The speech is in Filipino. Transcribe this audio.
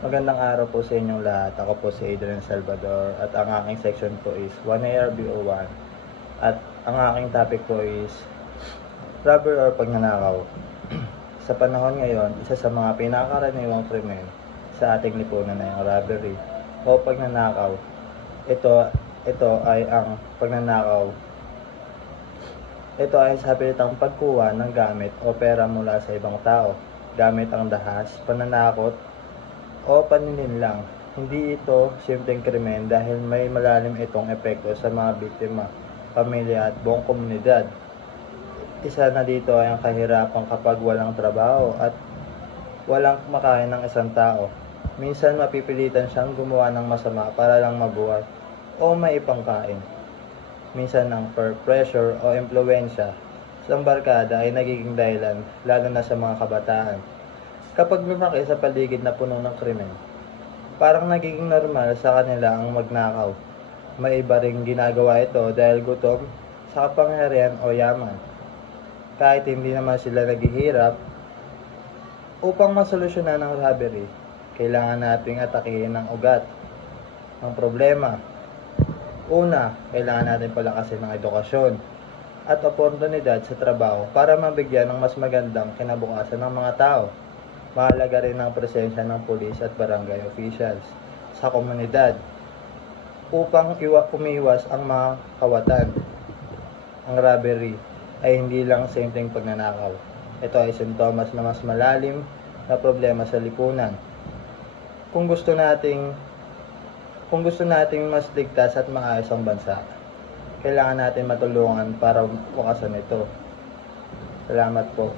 Magandang araw po sa inyong lahat. Ako po si Adrian Salvador at ang aking section po is 1ARBO1 at ang aking topic po is robbery or pagnanakaw. Sa panahon ngayon, isa sa mga pinakakaraniwang krimen sa ating lipunan ay ang robbery o pagnanakaw. Ito ay ang pagnanakaw. Ito ay sa pilitang pagkuha ng gamit o pera mula sa ibang tao gamit ang dahas, pananakot, o paninlinlang. Hindi ito simpleng krimen dahil may malalim itong epekto sa mga biktima, pamilya at buong komunidad. Isa na dito ay ang kahirapan kapag walang trabaho at walang makain ng isang tao. Minsan mapipilitan siyang gumawa ng masama para lang mabuhay o may ipangkain. Minsan ang peer pressure o impluwensya sa barkada ay nagiging dahilan, lalo na sa mga kabataan. Kapag lumaki sa paligid na puno ng krimen, parang nagiging normal sa kanila ang magnakaw. May iba ring ginagawa ito dahil gutom sa kapangyarihan o yaman. Kahit hindi naman sila naghihirap, upang masolusyonan ang robbery, kailangan nating atakihin ang ugat ng problema. Una, kailangan natin palakasin ng edukasyon at oportunidad sa trabaho para mabigyan ng mas magandang kinabukasan ng mga tao. Mahalaga rin ang presensya ng pulis at barangay officials sa komunidad upang umiwas ang mga kawatan. Ang robbery ay hindi lang simpleng pagnanakaw. Ito ay sintomas na mas malalim na problema sa lipunan. Kung gusto nating mas ligtas at maayos ang bansa, kailangan natin matulungan para bukasan ito. Salamat po.